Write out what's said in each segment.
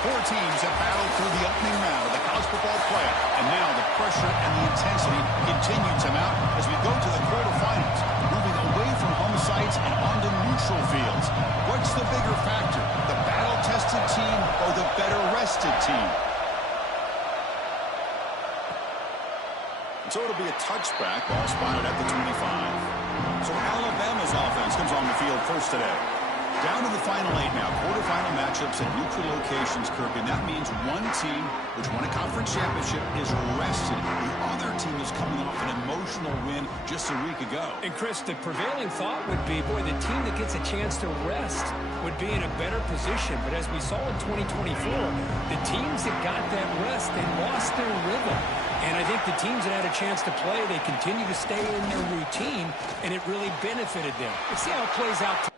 Four teams have battled through the opening round of the college football playoff, and now the pressure and the intensity continue to mount as we go to the quarterfinals, moving away from home sites and onto neutral fields. What's the bigger factor, the battle-tested team or the better-rested team? So it'll be a touchback, ball spotted at the 25. So Alabama's offense comes on the field first today. Down to the final 8 now. Quarterfinal matchups at neutral locations, Kirk, and that means one team which won a conference championship is rested. The other team is coming off an emotional win just a week ago. And, Chris, the prevailing thought would be, boy, the team that gets a chance to rest would be in a better position. But as we saw in 2024, the teams that got that rest, they lost their rhythm. And I think the teams that had a chance to play, they continue to stay in their routine, and it really benefited them. Let's see how it plays out.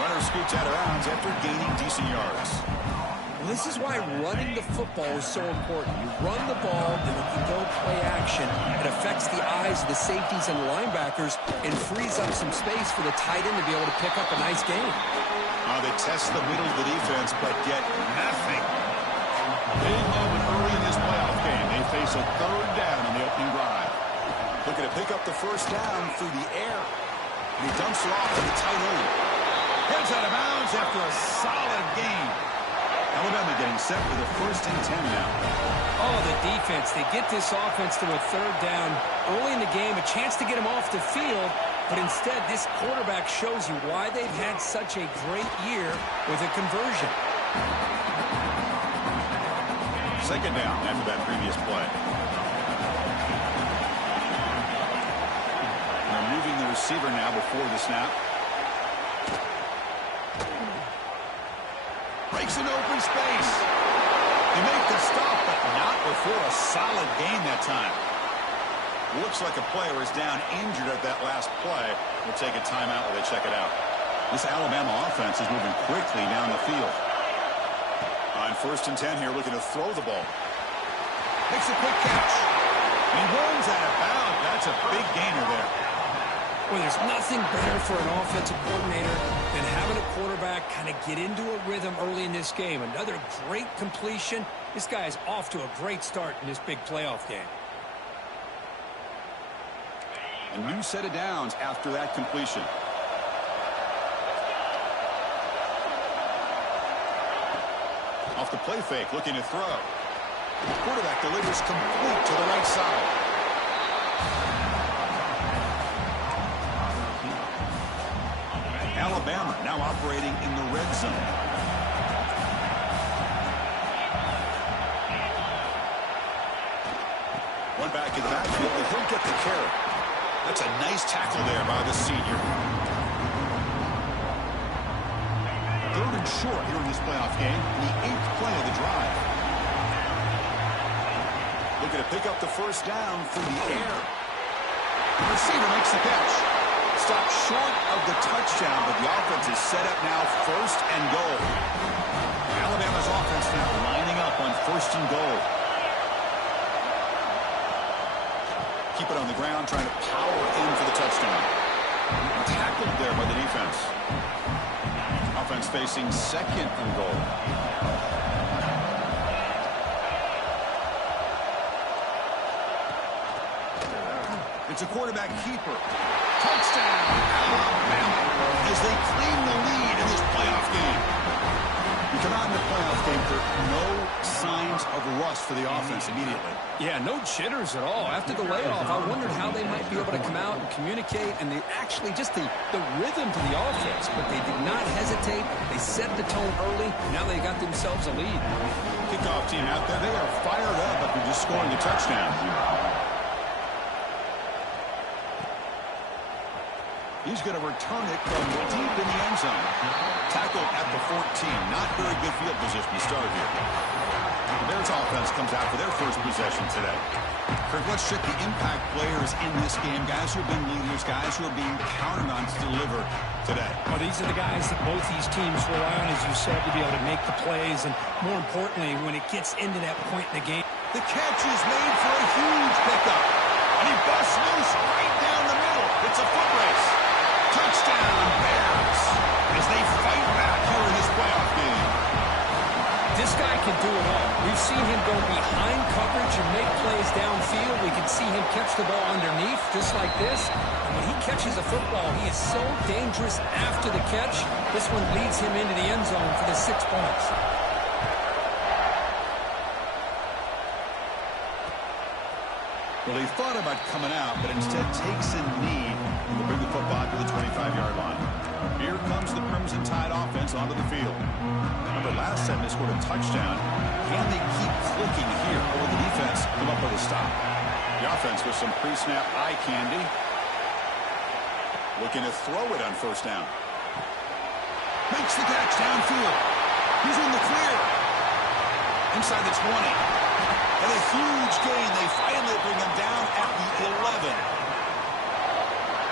Runner scoots out of bounds after gaining decent yards. Well, this is why running the football is so important. You run the ball, then you can go play action. It affects the eyes of the safeties and linebackers and frees up some space for the tight end to be able to pick up a nice gain. They test the middle of the defense, but get nothing. Big moment early in this playoff game. They face a third down in the opening drive. Looking to pick up the first down through the air. And he dumps it off to the tight end. Heads out of bounds after a solid gain. Alabama getting set for the 1st and 10 now. Oh, the defense. They get this offense to a third down early in the game, a chance to get him off the field, but instead this quarterback shows you why they've had such a great year with a conversion. Second down after that previous play. They're moving the receiver now before the snap. Breaks an open space. They make the stop, but not before a solid gain that time. Looks like a player is down injured at that last play. We'll take a timeout while they check it out. This Alabama offense is moving quickly down the field. On 1st and 10 here, looking to throw the ball. Makes a quick catch. And he runs out of bounds. That's a big gainer there. Well, there's nothing better for an offensive coordinator than having a quarterback kind of get into a rhythm early in this game. Another great completion. This guy is off to a great start in this big playoff game. A new set of downs after that completion. Off the play fake, looking to throw. The quarterback delivers complete to the right side. Alabama now operating in the red zone. One back in the backfield, and he'll get the carry. That's a nice tackle there by the senior. 3rd and short here in this playoff game, the 8th play of the drive. Looking to pick up the first down through the air. The receiver makes the catch. Stopped short of the touchdown, but the offense is set up now 1st and goal. Alabama's offense now lining up on 1st and goal. Keep it on the ground, trying to power in for the touchdown. Tackled there by the defense. Offense facing 2nd and goal. It's a quarterback keeper. Touchdown, Alabama, as they claim the lead in this playoff game. Come out in the playoff game, there are no signs of rust for the offense immediately. Yeah, no jitters at all. After the layoff, I wondered how they might be able to come out and communicate, and they actually just the rhythm to the offense. But they did not hesitate. They set the tone early. Now they got themselves a lead. Kickoff team out there, they are fired up after just scoring a touchdown. He's going to return it from deep in the end zone. Tackle at the 14. Not very good field position to start here. The Bears offense comes out for their first possession today. Kirk, let's check the impact players in this game. Guys who have been leaders, guys who are being counted on to deliver today. Well, these are the guys that both these teams rely on, as you said, to be able to make the plays. And more importantly, when it gets into that point in the game. The catch is made for a huge pickup. And he busts loose right down the middle. It's a foot race. Touchdown, Bears, as they fight back here in this playoff game. This guy can do it all. We've seen him go behind coverage and make plays downfield. We can see him catch the ball underneath, just like this. And when he catches a football, he is so dangerous after the catch. This one leads him into the end zone for the 6 points. Well, he thought about coming out, but instead takes a knee and will bring the football to the 25-yard line. Here comes the Crimson Tide offense onto the field. Remember, last time they scored a touchdown. Can they keep clicking here, or will the defense come up with a stop? The offense with some pre-snap eye candy. Looking to throw it on first down. Makes the catch downfield. He's in the clear. Inside the 20. And a huge gain. They finally bring him down at the 11.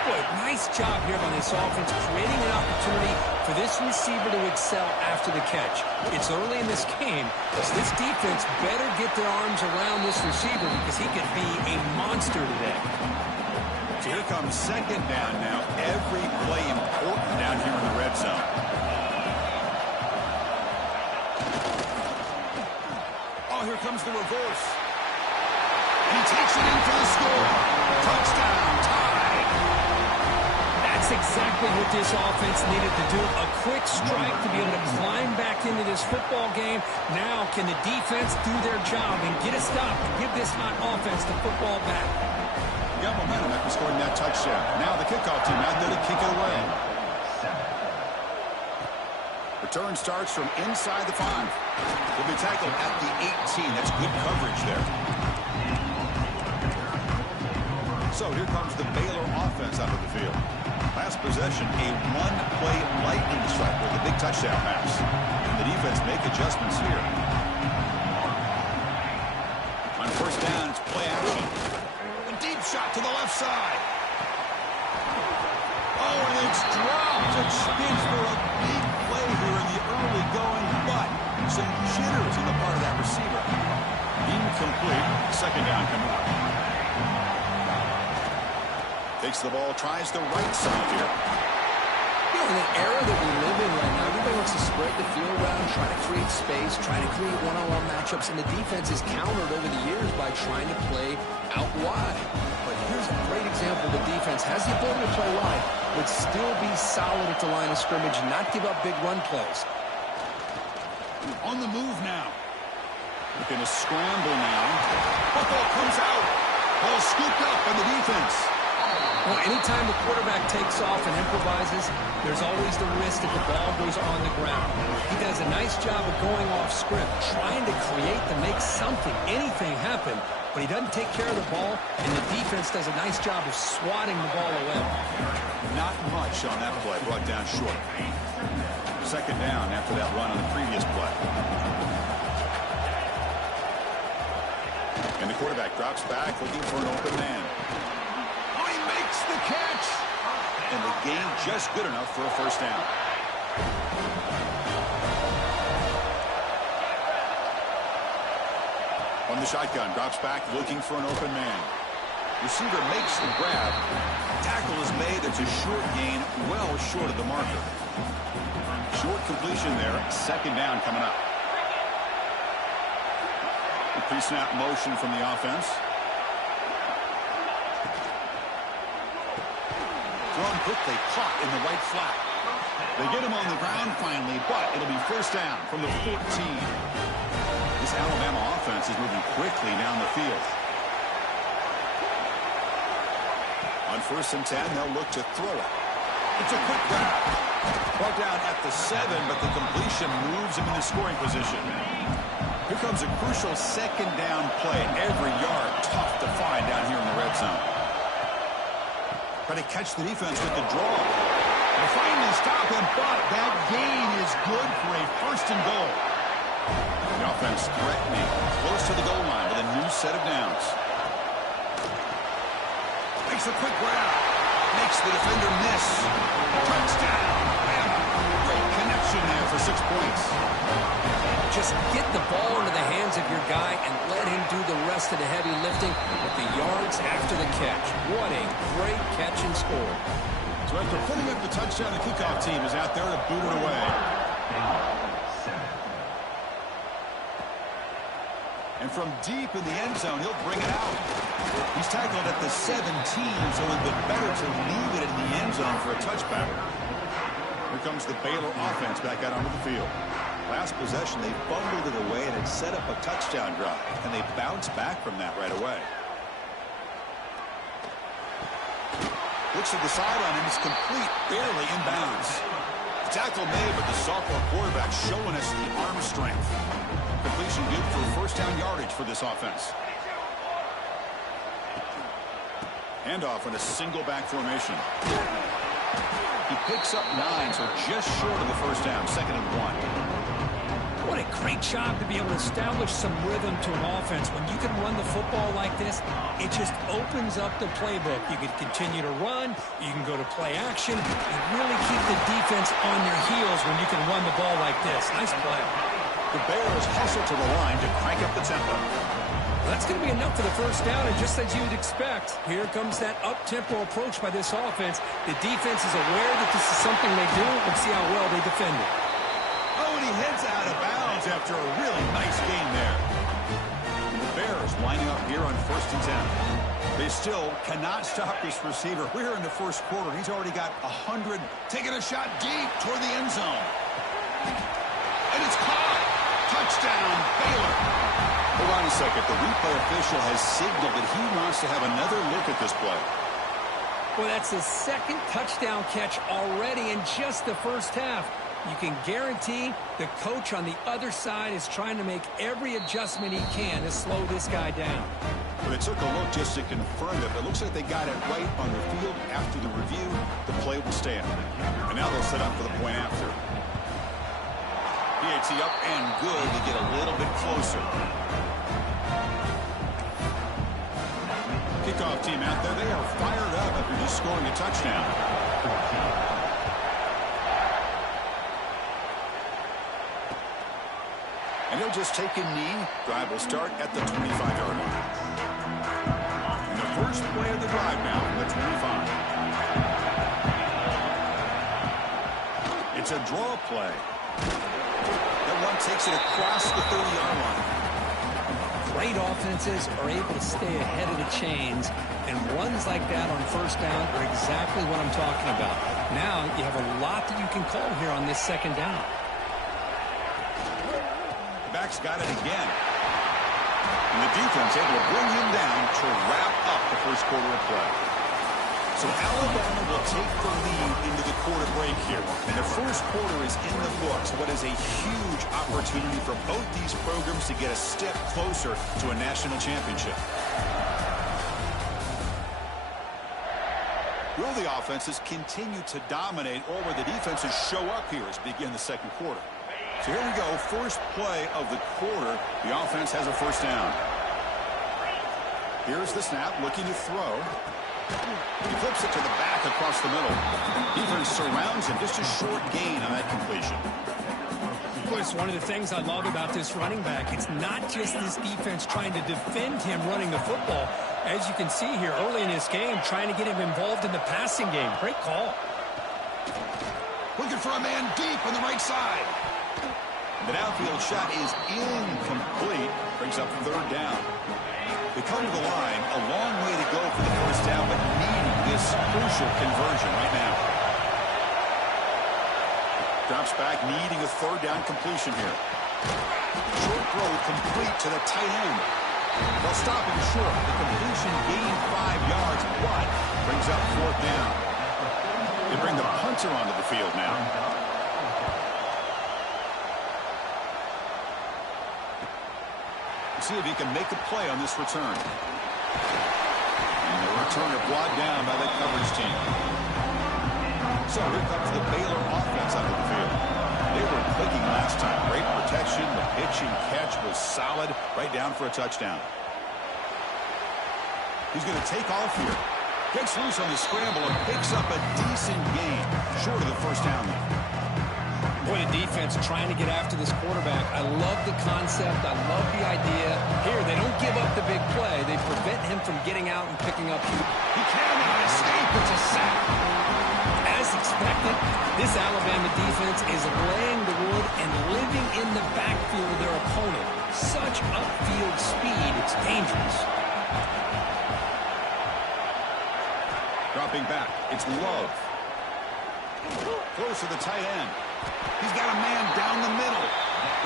Boy, nice job here by this offense, creating an opportunity for this receiver to excel after the catch. It's early in this game, so this defense better get their arms around this receiver because he could be a monster today. So here comes second down now. Every play important down here in the red zone. Oh, here comes the reverse. And he takes it in for the score. Touchdown, Tide. That's exactly what this offense needed to do. A quick strike to be able to climb back into this football game. Now can the defense do their job and get a stop and give this hot offense the football back? Got momentum after scoring that touchdown. Now the kickoff team out there to kick it away. Return starts from inside the 5. Will be tackled at the 18. That's good coverage there. So here comes the Baylor offense out of the field. Last possession, a one-play lightning strike with a big touchdown pass. And the defense make adjustments here. On first down, it's play action. A deep shot to the left side. Oh, and it's dropped. It spins for a big play here in the early going, but some jitters on the part of that receiver. Incomplete. Second down coming up. Takes the ball, tries the right side here. You know, in the era that we live in right now, everybody wants to spread the field around, try to create space, try to create one-on-one matchups, and the defense is countered over the years by trying to play out wide. But here's a great example. The defense has the ability to play wide, but still be solid at the line of scrimmage and not give up big run plays. On the move now. Looking to scramble now. Football comes out. Ball scooped up on the defense. Well, anytime the quarterback takes off and improvises, there's always the risk that the ball goes on the ground. He does a nice job of going off script, trying to create to make something, anything happen, but he doesn't take care of the ball, and the defense does a nice job of swatting the ball away. Not much on that play, brought down short. Second down after that run on the previous play. And the quarterback drops back, looking for an open man. Makes the catch. And the gain just good enough for a first down. On the shotgun, drops back, looking for an open man. Receiver makes the grab. Tackle is made. It's a short gain, well short of the marker. Short completion there. Second down coming up. The pre-snap motion from the offense. Thrown quickly, caught in the right flat. They get him on the ground finally, but it'll be first down from the 14. This Alabama offense is moving quickly down the field. On 1st and 10, they'll look to throw it. It's a quick grab. Brought down at the 7, but the completion moves him into scoring position. Here comes a crucial second down play. Every yard tough to find down here in the red zone. Try to catch the defense with the draw. They finally stop him, but that gain is good for a 1st and goal. The offense threatening, close to the goal line with a new set of downs. Makes a quick grab. Makes the defender miss. Touchdown. Great connection there for 6 points. Just get the ball into the hands of your guy and let him do the rest of the heavy lifting with the yards after the catch. What a great catch and score. So after putting up the touchdown, the kickoff team is out there to boot it away. And from deep in the end zone, he'll bring it out. He's tackled at the 17, so a little bit better to leave it in the end zone for a touchback. Here comes the Baylor offense back out onto the field. Last possession, they bundled it away and had set up a touchdown drive, and they bounced back from that right away. Looks at the sideline, and it's complete, barely inbounds. The tackle made, but the sophomore quarterback showing us the arm strength. Completion good for 1st down yardage for this offense. Handoff in a single back formation. He picks up 9, so just short of the 1st down, 2nd and 1. What a great job to be able to establish some rhythm to an offense. When you can run the football like this, it just opens up the playbook. You can continue to run. You can go to play action. You really keep the defense on their heels when you can run the ball like this. Nice play. The Bears hustle to the line to crank up the tempo. That's going to be enough for the 1st down, and just as you'd expect, here comes that up-tempo approach by this offense. The defense is aware that this is something they do. Let's see how well they defend it. Oh, and he heads out of bounds after a really nice gain there. And the Bears lining up here on 1st and 10. They still cannot stop this receiver. We're in the 1st quarter. He's already got 100, taking a shot deep toward the end zone. And it's caught. Touchdown, Baylor. Hold on a second. The replay official has signaled that he wants to have another look at this play. Well, that's the 2nd touchdown catch already in just the 1st half. You can guarantee the coach on the other side is trying to make every adjustment he can to slow this guy down. Well, they took a look just to confirm it, but it looks like they got it right on the field. After the review, the play will stand. And now they'll set up for the point after. PAT up and good to get a little bit closer. Kickoff team out there, they are fired up after just scoring a touchdown. And he'll just take a knee. Drive will start at the 25-yard line. And the first play of the drive now from the 25. It's a draw play. That one takes it across the 30-yard line. Great offenses are able to stay ahead of the chains, and runs like that on 1st down are exactly what I'm talking about. Now you have a lot that you can call here on this 2nd down. The back's got it again. And the defense able to bring him down to wrap up the 1st quarter of play. So Alabama will take the lead into the quarter break here. And the 1st quarter is in the books. What is a huge opportunity for both these programs to get a step closer to a national championship. Will the offenses continue to dominate, or will the defenses show up here as we begin the 2nd quarter? So here we go. First play of the quarter. The offense has a 1st down. Here's the snap, looking to throw. He flips it to the back across the middle. Defense surrounds him. Just a short gain on that completion. Of course, one of the things I love about this running back, it's not just this defense trying to defend him running the football. As you can see here early in this game, trying to get him involved in the passing game. Great call. Looking for a man deep on the right side. The downfield shot is incomplete. Brings up 3rd down. They come to the line, a long way to go for the 1st down, but needing this crucial conversion right now. Drops back, needing a third down completion here. Short throw complete to the tight end. They'll stop him short. The completion gained 5 yards, but brings up fourth down. They bring the punter onto the field now. See if he can make a play on this return. And the returner brought down by the coverage team. So here comes the Baylor offense onto the field. They were clicking last time. Great protection. The pitch and catch was solid. Right down for a touchdown. He's going to take off here. Gets loose on the scramble and picks up a decent gain. Short of the first down though. Boy, the defense trying to get after this quarterback. I love the concept. I love the idea. Here, they don't give up the big play. They prevent him from getting out and picking up. He cannot escape. It's a sack. As expected, this Alabama defense is laying the wood and living in the backfield of their opponent. Such upfield speed, it's dangerous. Dropping back, it's Love. Close to the tight end. He's got a man down the middle.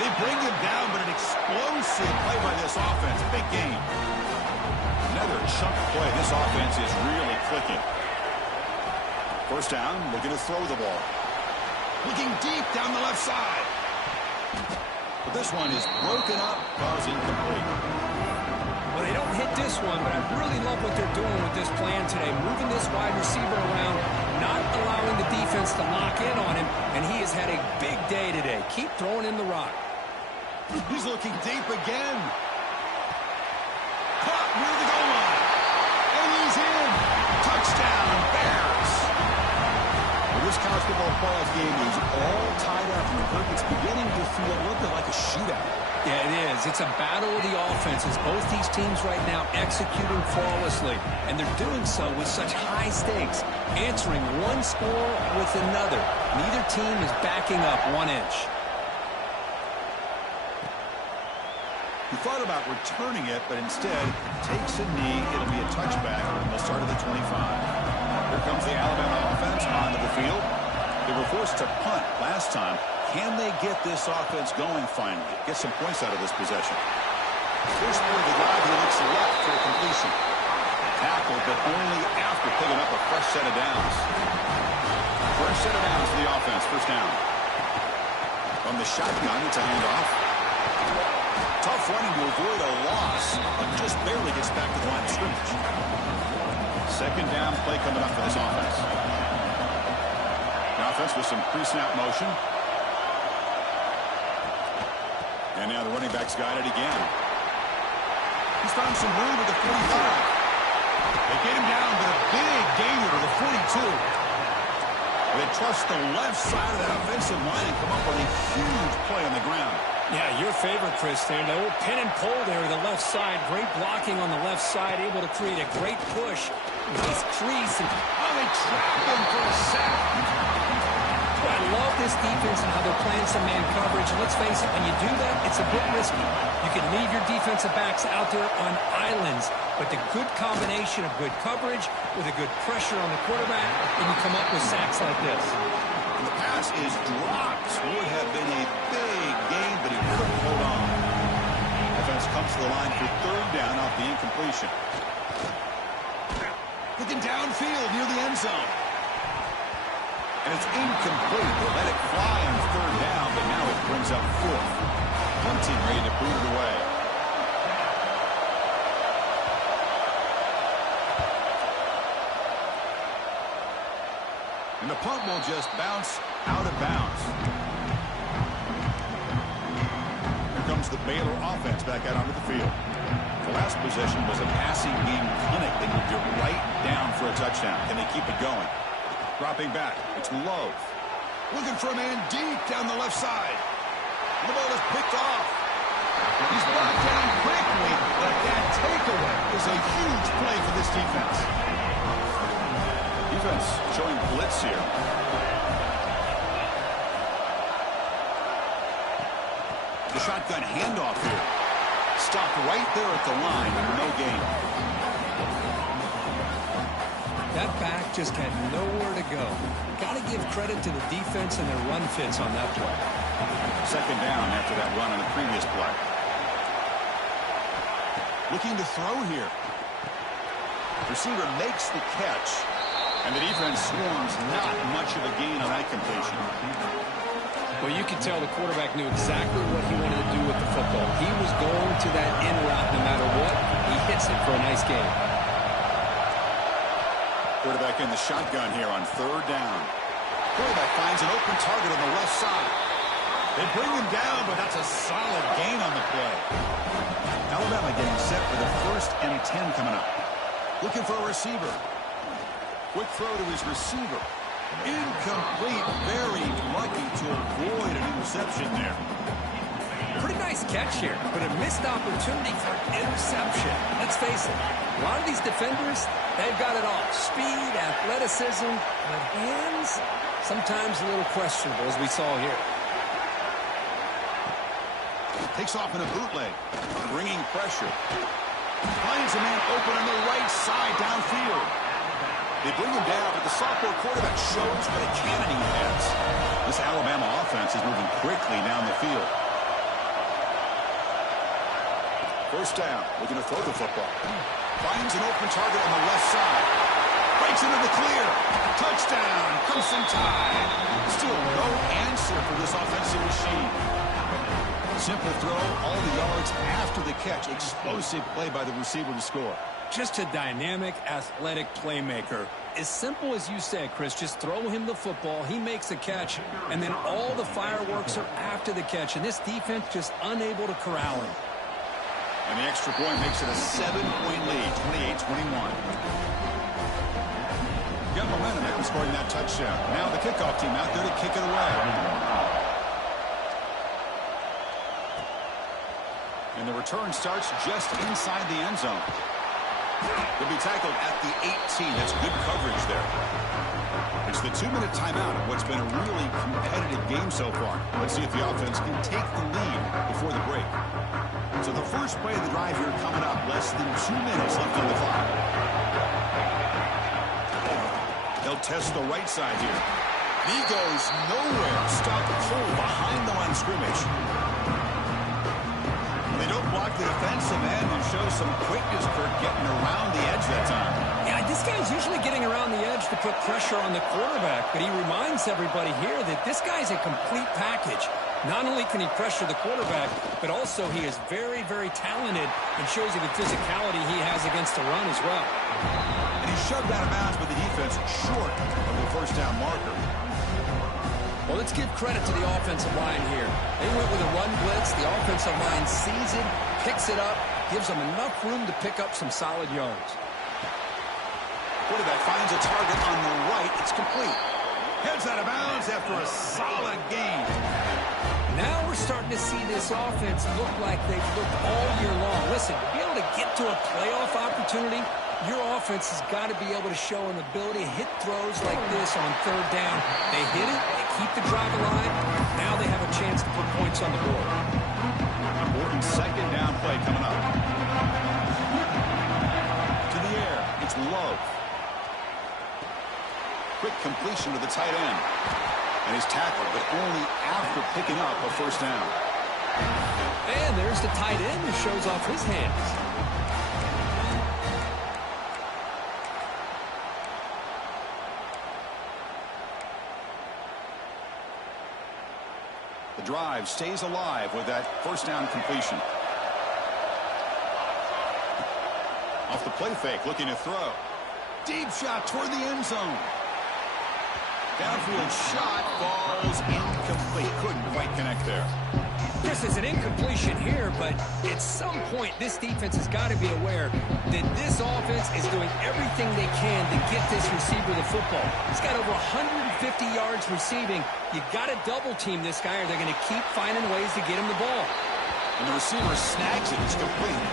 They bring him down, but an explosive play by this offense. Big game. Another chunk play. This offense is really clicking. First down, looking to throw the ball. Looking deep down the left side. But this one is broken up, causing incomplete. Well, they don't hit this one, but I really love what they're doing with this plan today. Moving this wide receiver around, not allowing the defense to lock in on him, and he has had a big day today. Keep throwing in the rock. He's looking deep again. Caught near the goal line. And he's in. Touchdown, Bears. Well, this college football playoff game is all tied up, and it's beginning to feel a little bit like a shootout. Yeah, it is. It's a battle of the offenses. Both these teams right now executing flawlessly, and they're doing so with such high stakes, answering one score with another. Neither team is backing up 1 inch. He thought about returning it, but instead takes a knee. It'll be a touchback from the start of the 25. Here comes the Alabama offense onto the field. They were forced to punt last time. Can they get this offense going finally? Get some points out of this possession. First play of the drive, he looks left for a completion. Tackled, but only after picking up a fresh set of downs. Fresh set of downs for the offense. First down. From the shotgun, it's a handoff. Tough running to avoid a loss, but just barely gets back to the line of scrimmage. Second down play coming up for this offense. The offense with some pre-snap motion. And now the running back's got it again. He's found some room at the 45. They get him down, but a big gainer to the 42. They trust the left side of that offensive line and come up with a huge play on the ground. Yeah, your favorite, Chris, there. The old pin and pull there to the left side. Great blocking on the left side, able to create a great push with this crease. And they trap him for a sack. I love this defense and how they're playing some man coverage. And let's face it, when you do that, it's a bit risky. You can leave your defensive backs out there on islands, but the good combination of good coverage with a good pressure on the quarterback, and you come up with sacks like this. And the pass is dropped. Would have been a big gain, but he couldn't hold on. Offense comes to the line for third down off the incompletion. Looking downfield near the end zone. And it's incomplete. They let it fly on third down, but now it brings up fourth. Punting ready to boot it away. And the punt will just bounce out of bounds. Here comes the Baylor offense back out onto the field. The last possession was a passing game clinic. They moved it right down for a touchdown. Can they keep it going? Dropping back, it's Love. Looking for a man deep down the left side. The ball is picked off. He's brought down quickly, but that takeaway is a huge play for this defense. Defense showing blitz here. The shotgun handoff here. Stopped right there at the line, no gain. That back just had nowhere to go. Got to give credit to the defense and their run fits on that play. Second down after that run on the previous play. Looking to throw here. Receiver makes the catch, and the defense swarms. Not much of a gain on that completion. Well, you could tell the quarterback knew exactly what he wanted to do with the football. He was going to that in route no matter what. He hits it for a nice gain. Quarterback in the shotgun here on third down. Quarterback finds an open target on the left side. They bring him down, but that's a solid gain on the play. Alabama getting set for the 1st and 10 coming up. Looking for a receiver. Quick throw to his receiver. Incomplete. Very lucky to avoid an interception there. Pretty nice catch here, but a missed opportunity for interception. Let's face it, a lot of these defenders, they've got it all. Speed, athleticism, but hands, sometimes a little questionable, as we saw here. Takes off in a bootleg. Bringing pressure. Finds a man open on the right side downfield. They bring him down, but the sophomore quarterback shows what a cannon he has. This Alabama offense is moving quickly down the field. First down, looking to throw the football. Finds an open target on the left side. Breaks into the clear. Touchdown, Crimson Tide. Still no answer for this offensive machine. Simple throw, all the yards after the catch. Explosive play by the receiver to score. Just a dynamic, athletic playmaker. As simple as you said, Chris, just throw him the football, he makes a catch, and then all the fireworks are after the catch, and this defense just unable to corral him. And the extra point makes it a 7-point lead, 28-21. Got momentum after scoring that touchdown. Now the kickoff team out there to kick it away. And the return starts just inside the end zone. He'll be tackled at the 18. That's good coverage there. It's the 2-minute timeout of what's been a really competitive game so far. Let's see if the offense can take the lead before the break. So the first play of the drive here coming up. Less than 2 minutes left on the clock. They'll test the right side here. He goes nowhere. Stop full behind the line of scrimmage. They don't block the defensive end and show some quickness for getting around the edge that time. Yeah, this guy's usually getting around the edge to put pressure on the quarterback, but he reminds everybody here that this guy's a complete package. Not only can he pressure the quarterback, but also he is very, very talented and shows you the physicality he has against the run as well. And he's shoved out of bounds with the defense short of the first down marker. Well, let's give credit to the offensive line here. They went with a run blitz. The offensive line sees it, picks it up, gives them enough room to pick up some solid yards. Quarterback finds a target on the right. It's complete. Heads out of bounds after a solid gain. Now we're starting to see this offense look like they've looked all year long. Listen, to be able to get to a playoff opportunity, your offense has got to be able to show an ability to hit throws like this on third down. They hit it, they keep the drive alive. Now they have a chance to put points on the board. Important second down play coming up. To the air, it's Love. Quick completion to the tight end. And he's tackled, but only after picking up a first down. And there's the tight end who shows off his hands. The drive stays alive with that first down completion. Off the play fake, looking to throw. Deep shot toward the end zone. Downfield shot falls incomplete. Couldn't quite connect there. Chris, it's an incompletion here, but at some point this defense has got to be aware that this offense is doing everything they can to get this receiver the football. He's got over 150 yards receiving. You got to double team this guy or they're going to keep finding ways to get him the ball. And the receiver snags it. It's complete.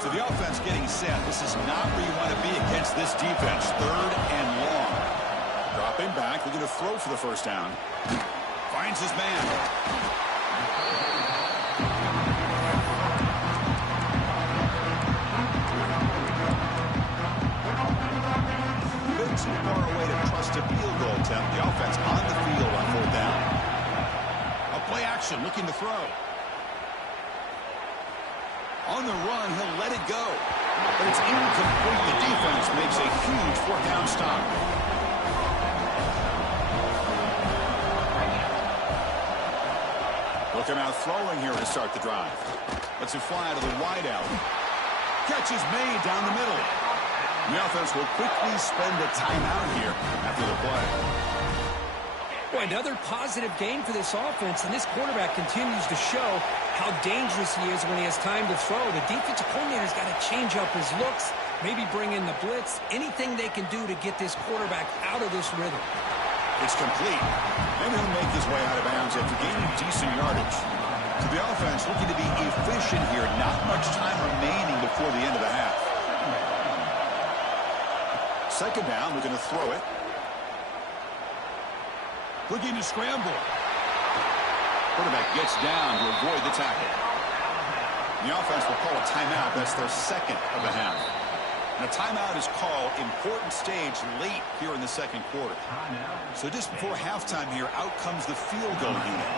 So the offense getting set. This is not where you want to be against this defense. Third and long. Dropping back, looking to throw for the first down. Finds his man. too far away to trust a field goal attempt. The offense on the field on fourth down. A play action, looking to throw. On the run, he'll let it go. But it's incomplete. The defense makes a huge fourth down stop. Looking out throwing here to start the drive. Lets it fly to the wideout. Catch is made down the middle. The offense will quickly spend a timeout here after the play. Boy, another positive game for this offense, and this quarterback continues to show how dangerous he is when he has time to throw. The defensive coordinator's got to change up his looks, maybe bring in the blitz, anything they can do to get this quarterback out of this rhythm. It's complete. Maybe he'll make his way out of bounds after gaining decent yardage. To the offense, looking to be efficient here. Not much time remaining before the end of the half. Second down, we're going to throw it. Looking to scramble. Quarterback gets down to avoid the tackle. The offense will call a timeout. That's their second of the half. And a timeout is called. Important stage late here in the second quarter. So just before halftime here, out comes the field goal unit.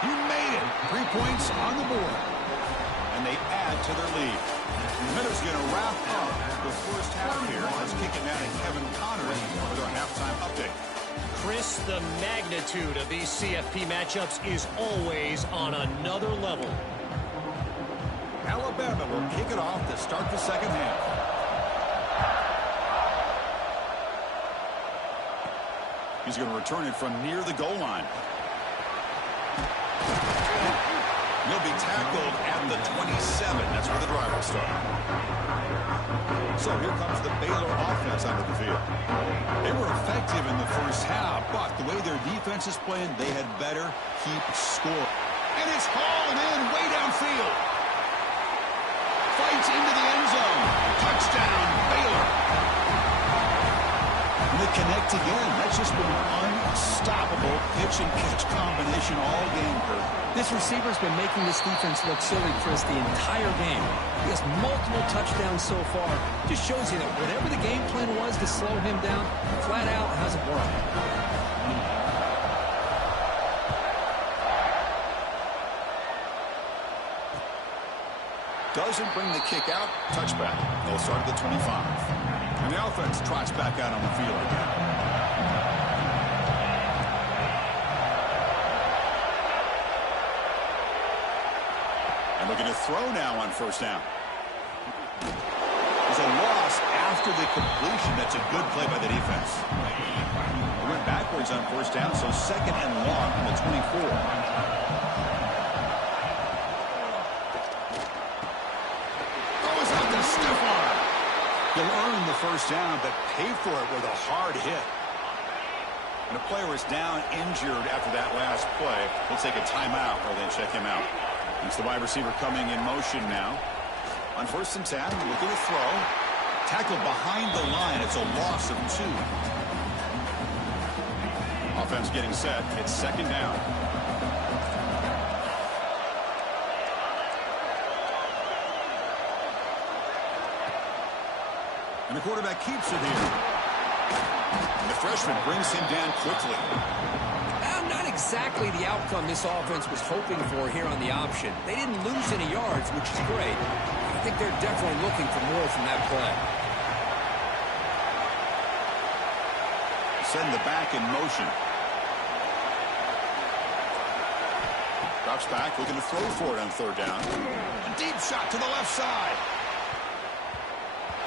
You made it. 3 points on the board. And they add to their lead. The Miners going to wrap up the first half here. Let's kick it now to Kevin Connors with our halftime update. Chris, the magnitude of these CFP matchups is always on another level. Alabama will kick it off to start the second half. He's going to return it from near the goal line. He'll be tackled at the 27. That's where the drive will start. So here comes the Baylor offense onto the field. They were effective in the first half, but the way their defense is playing, they had better keep score. And it's hauled in way downfield. Fights into the end zone. Touchdown, Baylor. And they connect again. That's just been an unstoppable pitch and catch combination all game, Kurt. This receiver's been making this defense look silly, Chris, the entire game. He has multiple touchdowns so far. Just shows you that whatever the game plan was to slow him down, flat out hasn't worked. Doesn't bring the kick out. Touchback. They'll start at the 25. And the offense trots back out on the field again. And looking to throw now on first down. There's a loss after the completion. That's a good play by the defense. They went backwards on first down, so second and long from the 24. Throws out the stiff arm. He'll earn the first down, but pay for it with a hard hit. And a player is down injured after that last play. We'll take a timeout while they check him out. It's the wide receiver coming in motion now. On first and 10, looking to throw. Tackled behind the line. It's a loss of 2. Offense getting set. It's second down. And the quarterback keeps it here. And the freshman brings him down quickly. Not exactly the outcome this offense was hoping for here on the option. They didn't lose any yards, which is great. I think they're definitely looking for more from that play. Send the back in motion. Drops back, looking to throw for it on third down. A deep shot to the left side.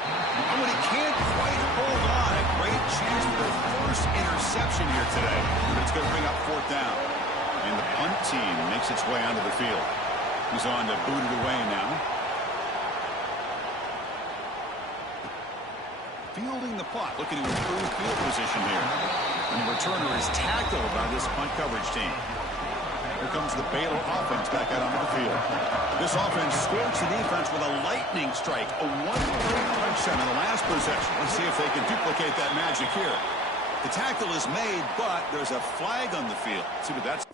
And when he can't quite hold on, a great chance for their first interception here today. But it's going to bring up fourth down. And the punt team makes its way onto the field. He's on to boot it away now. Fielding the punt, looking to improve field position here. And the returner is tackled by this punt coverage team. Here comes the Baylor offense back out onto the field. This offense scorched the defense with a lightning strike, a one-play touchdown in the last possession. Let's see if they can duplicate that magic here. The tackle is made, but there's a flag on the field. Let's see what that's.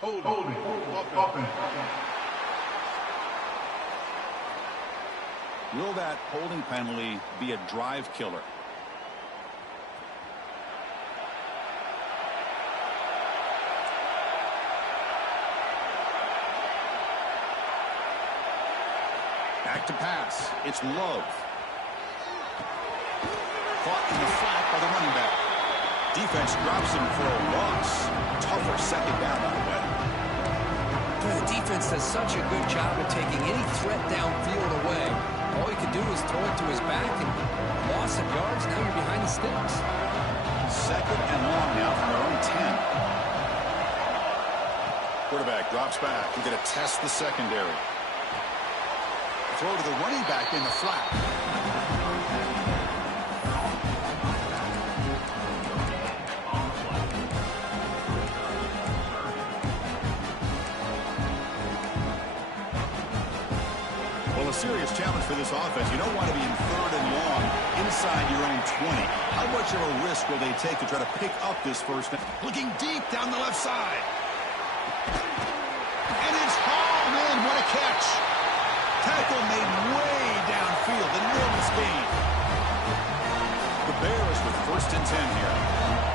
Holding. Offense. Will that holding penalty be a drive killer? Back to pass. It's Love. Caught in the flat by the running back. Defense drops him for a loss. Tougher second down on the way. The defense does such a good job of taking any threat downfield away. All he could do was throw it to his back, and loss of yards, now you're behind the sticks. Second and long now from their own 10. Quarterback drops back. He's going to test the secondary. Throw to the running back in the flat. Well, a serious challenge for this offense. You don't want to be in third and long inside your own 20. How much of a risk will they take to try to pick up this first down? Looking deep down the left side. And it's hauled in. What a catch. Tackle made way downfield. Enormous gain. The Bears with first and 10 here.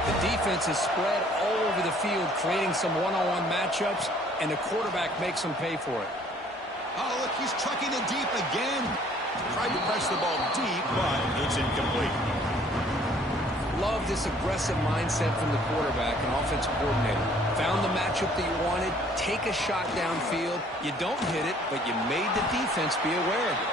The defense is spread all over the field, creating some one-on-one matchups, and the quarterback makes them pay for it. Oh, look, he's trucking it deep again. Tried to press the ball deep, but it's incomplete. Love this aggressive mindset from the quarterback and offensive coordinator. Found the matchup that you wanted, take a shot downfield. You don't hit it, but you made the defense be aware of it.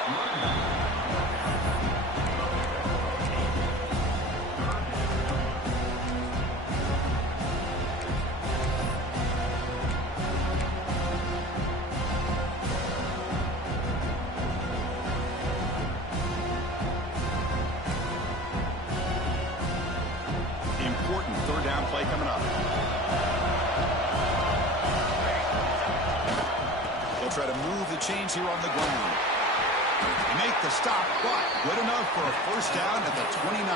Important third down play coming up. They'll try to move the chains here on the ground. Make the stop, but good enough for a first down at the 29.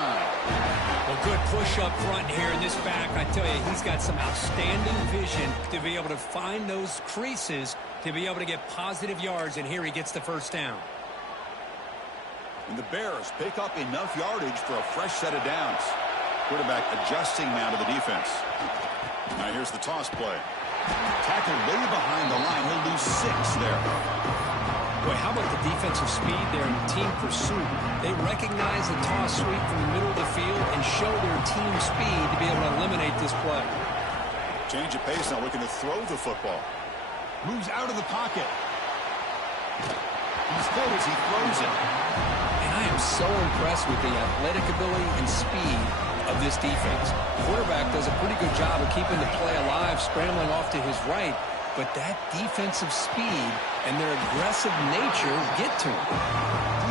Well, good push up front here in this back. I tell you, he's got some outstanding vision to be able to find those creases to be able to get positive yards, and here he gets the first down. And the Bears pick up enough yardage for a fresh set of downs. Quarterback adjusting now to the defense. Now here's the toss play. Tackled way behind the line. He'll lose 6 there. Boy, how about the defensive speed there in team pursuit? They recognize the toss sweep from the middle of the field and show their team speed to be able to eliminate this play. Change of pace now, looking to throw the football. Moves out of the pocket. He's close, he throws it. And I am so impressed with the athletic ability and speed of this defense. The quarterback does a pretty good job of keeping the play alive, scrambling off to his right, but that defensive speed and their aggressive nature get to him.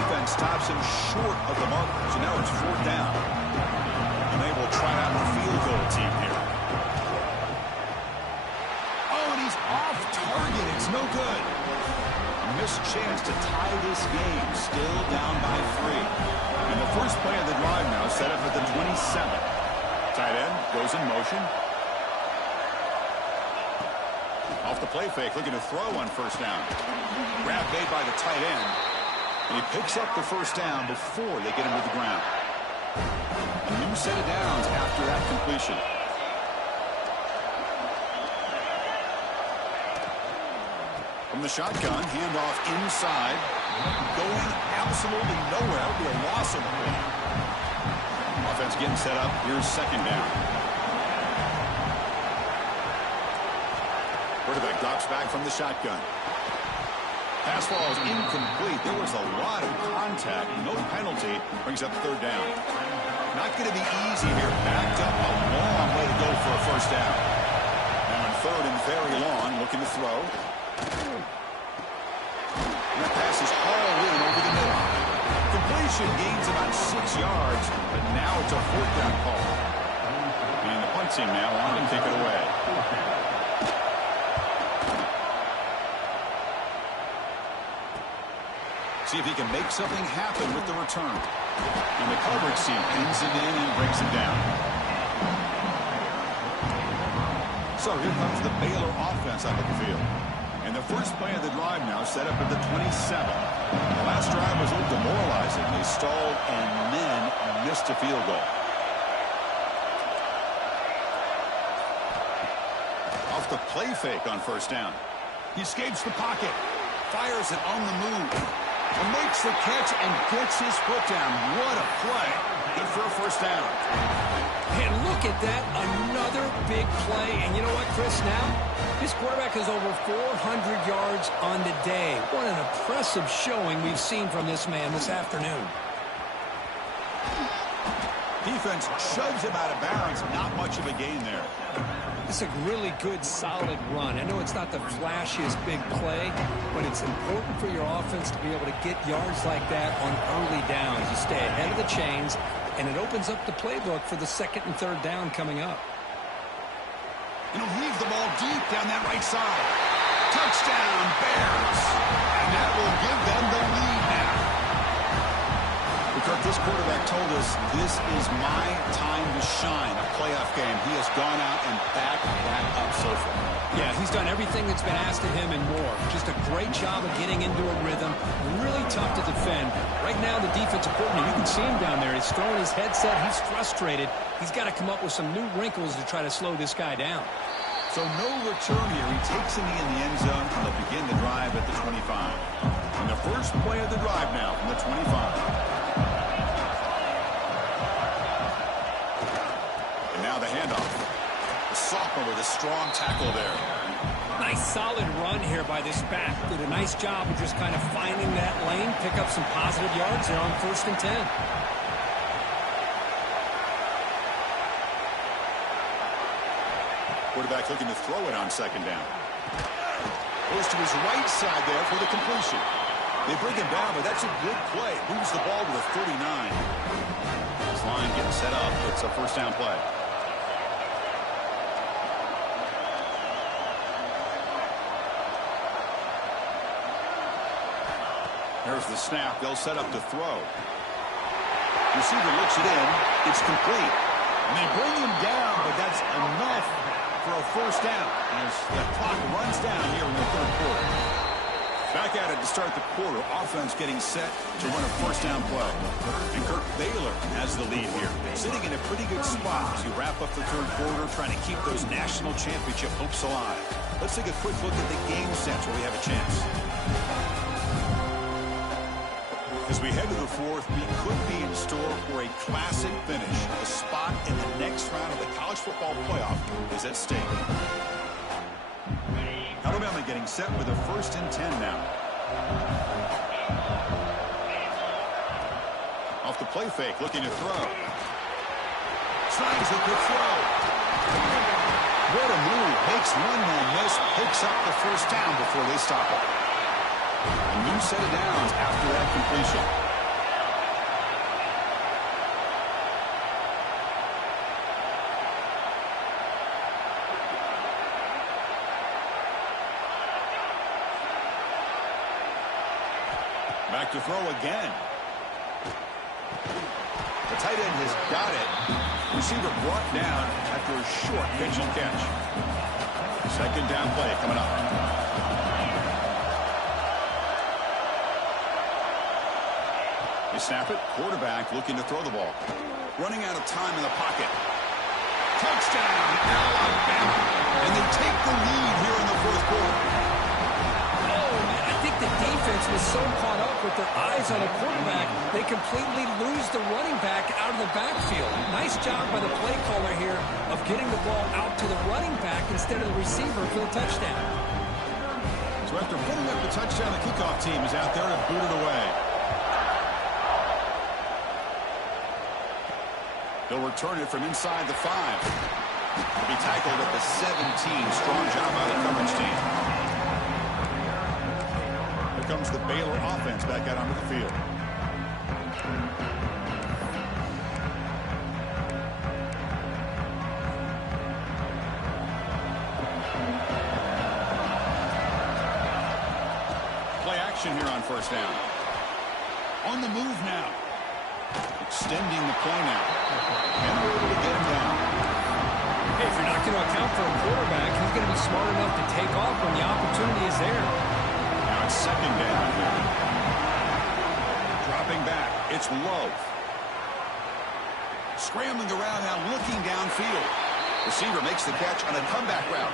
Defense stops him short of the marker, so now it's 4th down. And they will try out the field goal team here. Oh, and he's off target. It's no good. Missed chance to tie this game. Still down by 3. And the first play of the drive now set up at the 27. Tight end goes in motion. Off the play fake, looking to throw on first down. Grab made by the tight end. And he picks up the first down before they get him to the ground. A new set of downs after that completion. From the shotgun, handoff inside. Going absolutely nowhere. That would be a loss of the play. Offense getting set up. Here's second down. Quarterback drops back from the shotgun. Pass ball is incomplete. There was a lot of contact. No penalty. Brings up third down. Not going to be easy here. Backed up a long way to go for a first down. Now on third and very long, looking to throw. And that pass is hauled in over the middle. Completion gains about 6 yards, but now it's a 4th down call. And the punt team now on to kick it away. See if he can make something happen with the return. And the coverage team pins it in and brings it down. So here comes the Baylor offense onto the field. And the first play of the drive now set up at the 27. The last drive was a little demoralizing. They stalled and then missed a field goal. Off the play fake on first down. He escapes the pocket. Fires it on the move. And makes the catch and gets his foot down. What a play. Good for a first down. And look at that, another big play. And you know what, Chris, now this quarterback has over 400 yards on the day. What an impressive showing we've seen from this man this afternoon. Defense shoves him out of bounds. Not much of a gain there. It's a really good, solid run. I know it's not the flashiest big play, but it's important for your offense to be able to get yards like that on early downs. You stay ahead of the chains, and it opens up the playbook for the second and third down coming up. And he'll heave the ball deep down that right side. Touchdown, Bears. And that will give them the lead now. Kirk, this quarterback told us this is my time to shine, a playoff game. He has gone out and backed that up so far. Yeah, he's done everything that's been asked of him and more. Just a great job of getting into a rhythm. Really tough to defend. Right now, the defensive coordinator, you can see him down there. He's throwing his headset. He's frustrated. He's got to come up with some new wrinkles to try to slow this guy down. So no return here. He takes a knee in the end zone, and they'll begin the drive at the 25. And the first play of the drive now from the 25. Now the handoff. The sophomore with a strong tackle there. Nice solid run here by this back. Did a nice job of just kind of finding that lane, pick up some positive yards there on 1st and 10. Quarterback looking to throw it on second down. Goes to his right side there for the completion. They bring him down, but that's a good play. Moves the ball to the 39. This line getting set up. It's a first down play. There's the snap. They'll set up to throw. Receiver looks it in. It's complete. And they bring him down, but that's enough for a first down as the clock runs down here in the third quarter. Back at it to start the quarter. Offense getting set to run a first down play. And Kirk Baylor has the lead here. Sitting in a pretty good spot as you wrap up the third quarter, trying to keep those national championship hopes alive. Let's take a quick look at the game sets where we have a chance. As we head to the fourth, we could be in store for a classic finish. A spot in the next round of the college football playoff is at stake. Alabama getting set with a 1st and 10 now. Off the play fake, looking to throw. Slides with the throw. What a move. Makes one man miss, picks up the first down before they stop it. A new set of downs after that completion. Back to throw again. The tight end has got it. Receiver brought down after a short pitch and catch. Second down play coming up. They snap it. Quarterback looking to throw the ball. Running out of time in the pocket. Touchdown, Alabama. And they take the lead here in the fourth quarter. Oh, man, I think the defense was so caught up with their eyes on a quarterback, they completely lose the running back out of the backfield. Nice job by the play caller here of getting the ball out to the running back instead of the receiver for the touchdown. So after putting up the touchdown, the kickoff team is out there to boot it away. They'll return it from inside the 5. He'll be tackled at the 17. Strong job by the coverage team. Here comes the Baylor offense back out onto the field. Play action here on first down. On the move now. Extending the play now. And they're able to get him down. Hey, if you're not going to account for a quarterback, he's going to be smart enough to take off when the opportunity is there. Now it's second down here. Dropping back. It's low. Scrambling around now, looking downfield. Receiver makes the catch on a comeback route.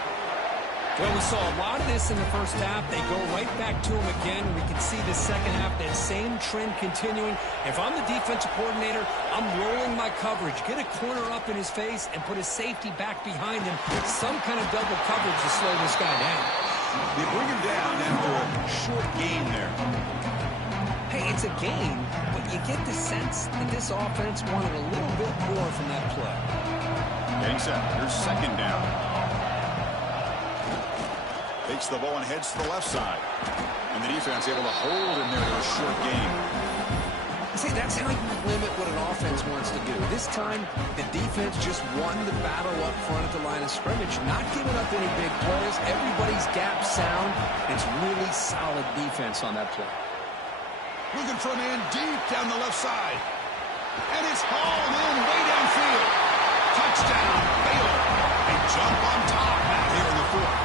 Well, we saw a lot of this in the first half. They go right back to him again. We can see the second half, that same trend continuing. If I'm the defensive coordinator, I'm rolling my coverage. Get a corner up in his face and put a safety back behind him. Some kind of double coverage to slow this guy down. They bring him down after a short gain there. Hey, it's a gain, but you get the sense that this offense wanted a little bit more from that play. Getting set. Here's second down. Takes the ball and heads to the left side. And the defense able to hold him there to a short gain. See, that's how you limit what an offense wants to do. This time, the defense just won the battle up front at the line of scrimmage, not giving up any big plays. Everybody's gap sound. It's really solid defense on that play. Looking for a man deep down the left side. And it's hauled in way downfield. Touchdown, Baylor. They jump on top now here in the fourth.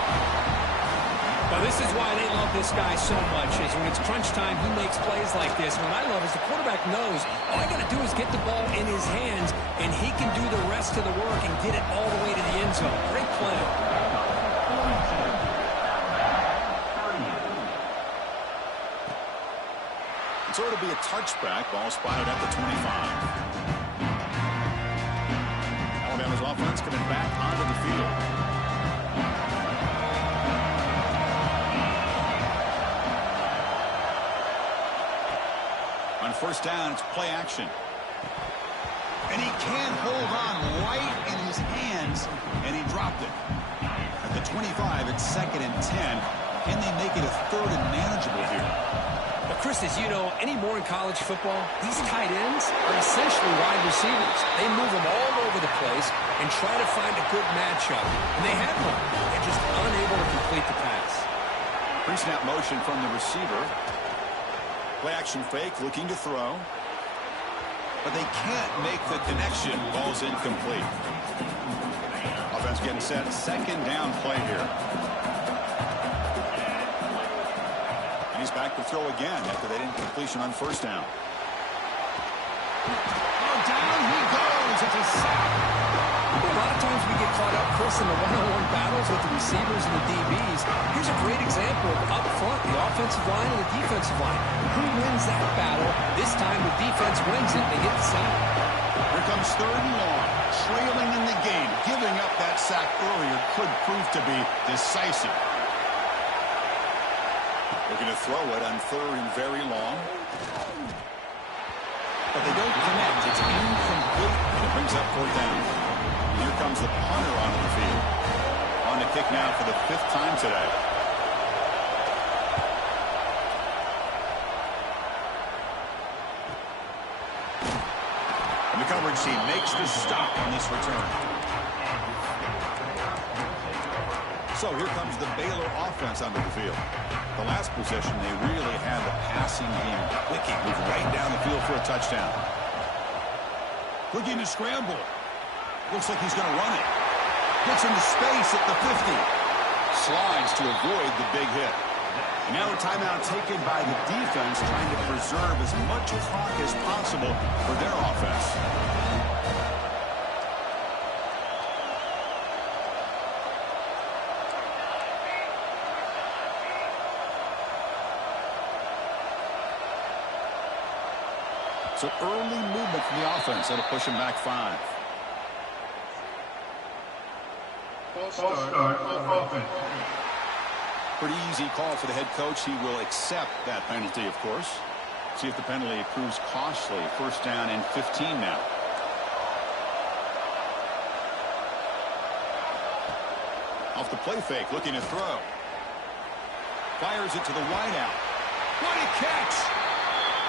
Well, this is why they love this guy so much, is when it's crunch time, he makes plays like this. What I love is the quarterback knows all I got to do is get the ball in his hands, and he can do the rest of the work and get it all the way to the end zone. Great play. So it'll be a touchback. Ball spotted at the 25. Alabama's offense coming back onto the field. On first down, it's play action. And he can't hold on right in his hands, and he dropped it. At the 25, it's second and 10. Can they make it a third and manageable here? Well, Chris, as you know, anymore in college football, these tight ends are essentially wide receivers. They move them all over the place and try to find a good matchup. And they had one. They're just unable to complete the pass. Pre-snap motion from the receiver. Play action fake, looking to throw. But they can't make the connection. Ball's incomplete. Offense getting set. Second down play here. And he's back to throw again after they didn't completion on first down. Oh, down he goes. It's a sack. A lot of times we get caught up, Chris, in the one-on-one battles with the receivers and the DBs. Here's a great example of up front, the offensive line and the defensive line. Who wins that battle? This time the defense wins it. They get the sack. Here comes third and long. Trailing in the game. Giving up that sack earlier could prove to be decisive. Looking to throw it on third and very long. But they don't connect. It's incomplete. And it brings up fourth down. Here comes the punter onto the field. On to kick now for the fifth time today. And the coverage team makes the stop on this return. So here comes the Baylor offense onto the field. The last possession, they really had the passing game clicking. Moved right down the field for a touchdown. Looking to scramble. Looks like he's going to run it. Gets into space at the 50. Slides to avoid the big hit. And now a timeout taken by the defense, trying to preserve as much clock as possible for their offense. So early movement from the offense. That'll push him back 5. Pretty easy call for the head coach. He will accept that penalty, of course. See if the penalty proves costly. First down and 15 now. Off the play fake, looking to throw. Fires it to the wideout. What a catch!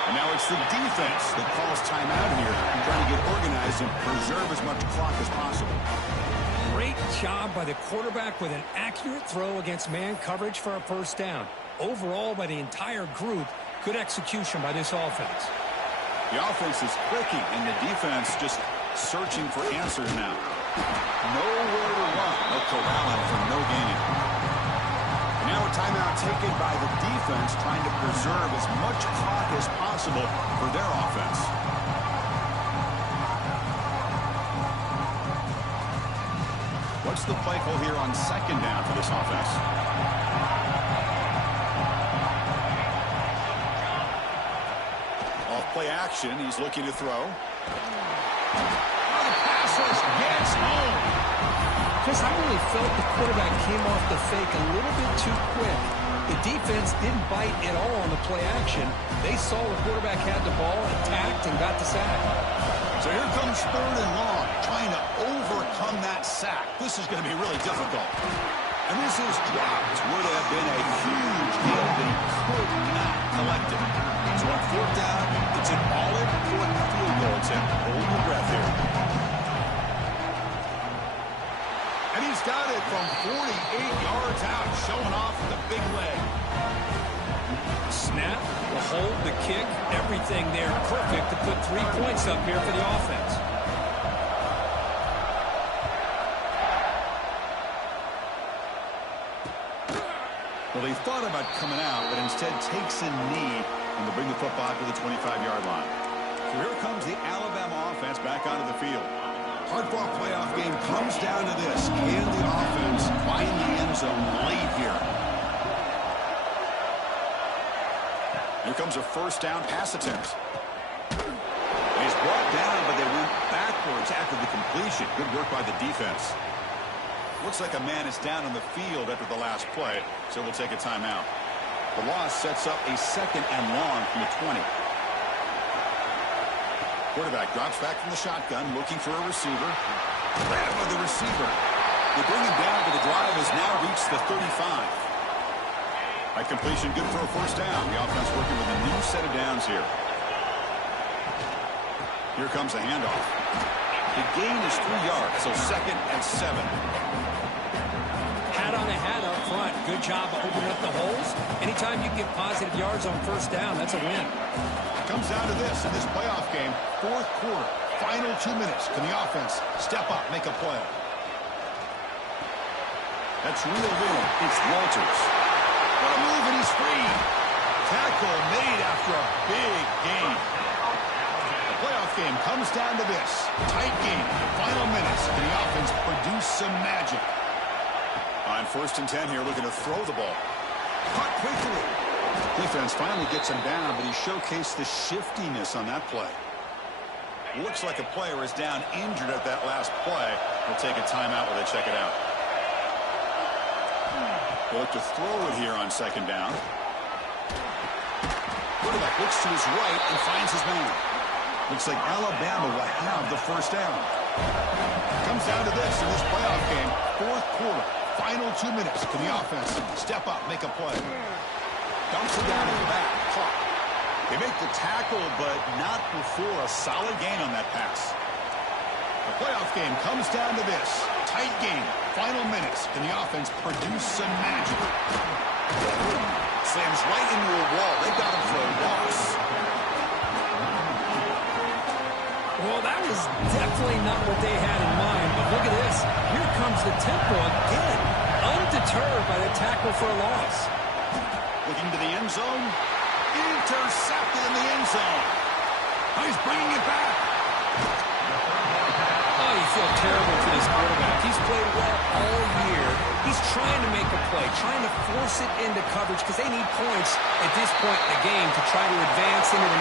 And now it's the defense that calls timeout here, trying to get organized and preserve as much clock as possible. Great job by the quarterback with an accurate throw against man coverage for a first down. Overall, by the entire group, good execution by this offense. The offense is clicking, and the defense just searching for answers now. Nowhere to run. They'll corral him for no gain. And now a timeout taken by the defense, trying to preserve as much clock as possible for their offense. What's the play call here on second down for this offense? Off play action, he's looking to throw. Oh, the pass rush gets home. Chris, I really felt the quarterback came off the fake a little bit too quick. The defense didn't bite at all on the play action. They saw the quarterback had the ball, attacked, and got the sack. So here comes 3rd and long, trying to overcome that sack. This is going to be really difficult. And this is dropped. Would have been a huge gain, but he could not collect it. So on 4th down, it's an all-important field goal attempt. Hold your breath here. And he's got it from 48 yards out, showing off the big leg. Snap, the hold, the kick, everything there perfect to put 3 points up here for the offense. Well, they thought about coming out, but instead takes a knee and they'll bring the football to the 25-yard line. So here comes the Alabama offense back onto the field. Hard-fought playoff game comes down to this. Can the offense find the end zone late here? Here comes a 1st down pass attempt. He's brought down, but they went backwards after the completion. Good work by the defense. Looks like a man is down on the field after the last play, so we'll take a timeout. The loss sets up a 2nd and long from the 20. Quarterback drops back from the shotgun, looking for a receiver. Grabbed by the receiver. They bring him down, but the drive has now reached the 35. That completion good for a 1st down. The offense working with a new set of downs here. Here comes the handoff. The gain is 3 yards, so 2nd and 7. Hat on a hat up front. Good job of opening up the holes. Anytime you get positive yards on 1st down, that's a win. It comes down to this in this playoff game. 4th quarter, final 2 minutes. Can the offense step up, make a play? That's reeled in. It's Walters. What a move, and he's free. Tackle made after a big gain. The playoff game comes down to this. Tight game. Final minutes. Can the offense produce some magic? On 1st and 10 here, looking to throw the ball. Caught quickly. Defense finally gets him down, but he showcased the shiftiness on that play. Looks like a player is down injured at that last play. We'll take a timeout while they check it out. They look to throw it here on 2nd down. Quarterback looks to his right and finds his man. Looks like Alabama will have the 1st down. Comes down to this in this playoff game. 4th quarter. Final 2 minutes. Can the offense step up, make a play? Dumps it down in the back. Caught. They make the tackle, but not before a solid gain on that pass. The playoff game comes down to this. Tight game. Final minutes. Can the offense produce some magic? Slams right into a wall. They got him for a loss. Well, that was definitely not what they had in mind. But look at this. Here comes the tempo again. Undeterred by the tackle for a loss. Looking to the end zone. Intercepted in the end zone. Oh, he's bringing it back. Oh, you feel terrible for this quarterback. He's played well all year. He's trying to make a play, trying to force it into coverage because they need points at this point in the game to try to advance into the next.